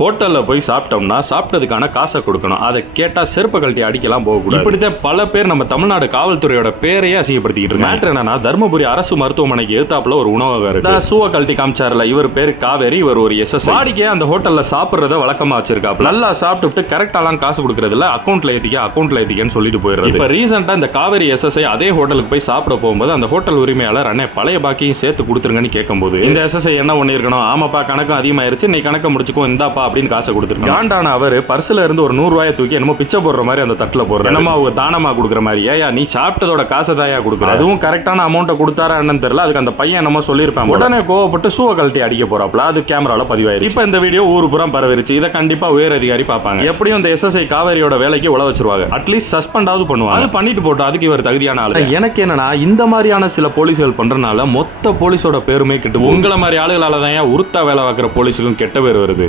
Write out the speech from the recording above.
ஹோட்டல்ல போய் சாப்பிட்டோம்னா சாப்பிட்டதுக்கான காசை கொடுக்கணும். அதை கேட்டா செருப்பு கழட்டி அடிக்கலாம் போகக்கூடாது. இப்படித்தான் பல பேர் நம்ம தமிழ்நாடு காவல்துறையோட பேரையே அசிங்கப்படுத்திக்கிட்டு இருக்காங்க. மேட்டர் என்னன்னா, தர்மபுரி அரசு மருத்துவமனைக்கு எதிர்த்தாப்புல ஒரு உணவகம் இருக்கு. சூவ கழட்டி காமிச்சார்ல, இவர் பேரு காவேரி, இவர் ஒரு எஸ்எஸ். வாடிக்கையா அந்த ஹோட்டல்ல சாப்பிடுறத வழக்கமா வச்சிருக்காப்ல. நல்லா சாப்பிட்டு கரெக்டாலாம் காசு கொடுக்கறதுல அக்கௌண்ட்ல ஏத்திக்கன்னு சொல்லிட்டு போயிடுறது. இப்ப ரீசெண்டா இந்த காவேரி எஸ்எஸ்ஐ அதே ஹோட்டலுக்கு போய் சாப்பிட போகும்போது அந்த ஹோட்டல் உரிமையாளர் அண்ணே பழைய பாக்கியும் சேர்த்து கொடுத்துருங்கன்னு கேட்கும்போது இந்த எஸ்எஸ்ஐ என்ன பண்ணிருக்கணும், ஆமாப்பா கணக்கு அதிகமாயிருச்சு, நீ கணக்கை முடிச்சுக்கோ இந்தாப்பா அப்படின்னு காசை கொடுத்துருக்காங்க. காண்டான அவர் பர்ஸ்ல இருந்து ஒரு 100 ரூபாயை தூக்கி என்னமோ பிச்சை போடுற மாதிரி அந்த தட்டுல போடுற, என்னமா அவங்க தானமா கொடுக்குற மாதிரி. ஏயா நீ சாப்பிட்டதோட காசை தாயா கொடுக்குற, அதுவும் கரெக்டான அமௌண்ட்டை கொடுத்தாரா என்னன்னு தெரியல. அதுக்கு அந்த பையன் என்னமோ சொல்லியிருப்பாங்க. உடனே கோவப்பட்டு சூவ கழட்டி அடிக்க போறாப்ல. அது கேமரால பதிவாயிருக்கு. இப்ப இந்த வீடியோ ஊரு புறம் பரவிருச்சு. இதை கண்டிப்பா உயர் அதிகாரி பார்ப்பாங்க. எப்படியும் இந்த எஸ்எஸ்ஐ காவேரியோட வேலைக்கு உழ வச்சிருவாங்க. அட்லீஸ்ட் சஸ்பெண்டாவது பண்ணுவாங்க. அது பண்ணிட்டு போட்டோம், அதுக்கு இவர் தகுதியான ஆளு. எனக்கு என்னன்னா, இந்த மாதிரியான சில போலீஸ்கள் பண்றதுனால மொத்த போலீஸோட பேருமே கெட்டு. உங்களை மாதிரி ஆளுகளால தான் உருத்தா வேலை பார்க்குற போலீஸுக்கும் கெட்ட பேர் வருது.